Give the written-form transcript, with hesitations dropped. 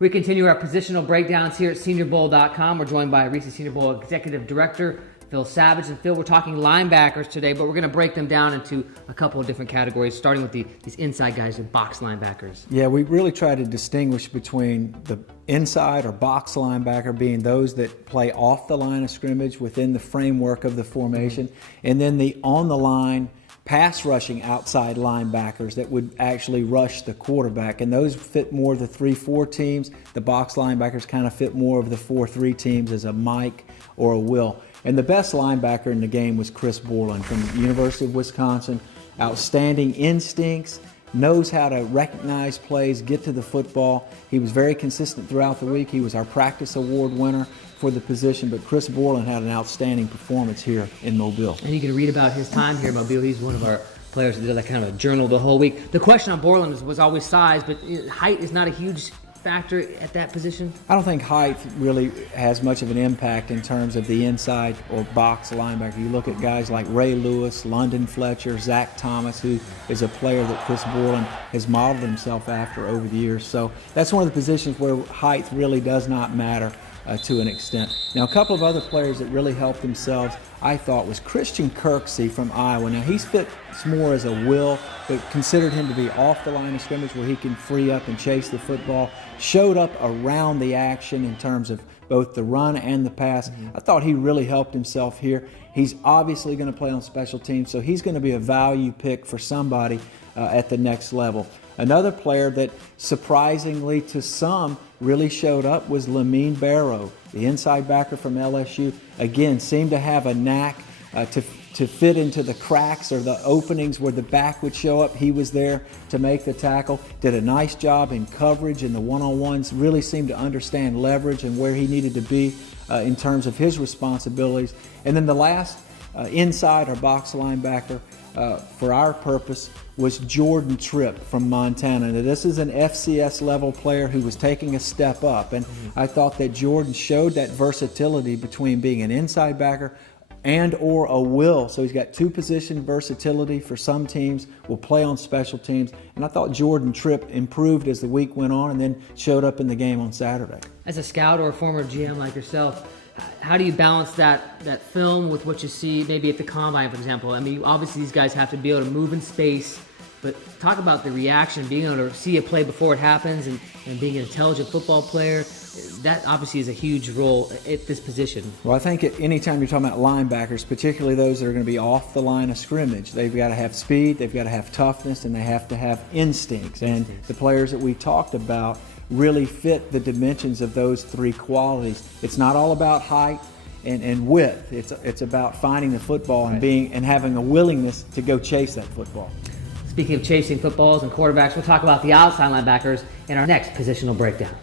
We continue our positional breakdowns here at SeniorBowl.com. We're joined by Reese Senior Bowl Executive Director Phil Savage. And Phil, we're talking linebackers today, but we're going to break them down into a couple of different categories, starting with these inside guys, the box linebackers. Yeah, we really try to distinguish between the inside or box linebacker being those that play off the line of scrimmage within the framework of the formation, and then the on the line pass rushing outside linebackers that would actually rush the quarterback, and those fit more of the 3-4 teams. The box linebackers kind of fit more of the 4-3 teams as a Mike or a Will. And the best linebacker in the game was Chris Borland from the University of Wisconsin. Outstanding instincts, knows how to recognize plays, get to the football. He was very consistent throughout the week. He was our practice award winner for the position, but Chris Borland had an outstanding performance here in Mobile. And you can read about his time here in Mobile. He's one of our players that did that kind of a journal the whole week. The question on Borland was always size, but height is not a huge factor at that position? I don't think height really has much of an impact in terms of the inside or box linebacker. You look at guys like Ray Lewis, London Fletcher, Zach Thomas, who is a player that Chris Borland has modeled himself after over the years. So that's one of the positions where height really does not matter to an extent. Now, a couple of other players that really helped themselves, I thought, was Christian Kirksey from Iowa. Now, he's fits more as a Will, but considered him to be off the line of scrimmage where he can free up and chase the football. Showed up around the action in terms of both the run and the pass. I thought he really helped himself here. He's obviously going to play on special teams, so he's going to be a value pick for somebody at the next level. Another player that surprisingly to some really showed up was Lamine Barrow, the inside backer from LSU. Again, seemed to have a knack to fit into the cracks or the openings where the back would show up. He was there to make the tackle. Did a nice job in coverage in the one-on-ones. Really seemed to understand leverage and where he needed to be in terms of his responsibilities. And then the last inside or box linebacker for our purpose was Jordan Tripp from Montana. Now, this is an FCS level player who was taking a step up, and I thought that Jordan showed that versatility between being an inside backer and or a Will. So he's got two position versatility for some teams, will play on special teams, and I thought Jordan Tripp improved as the week went on and then showed up in the game on Saturday. As a scout or a former GM like yourself, how do you balance that film with what you see maybe at the combine, for example? I mean, obviously these guys have to be able to move in space, but talk about the reaction, being able to see a play before it happens and being an intelligent football player. That obviously is a huge role at this position. Well, I think anytime you're talking about linebackers, particularly those that are going to be off the line of scrimmage, they've got to have speed, they've got to have toughness, and they have to have instincts. And the players that we talked about really fit the dimensions of those three qualities. It's not all about height and width. It's about finding the football and having a willingness to go chase that football. Speaking of chasing footballs and quarterbacks, we'll talk about the outside linebackers in our next positional breakdown.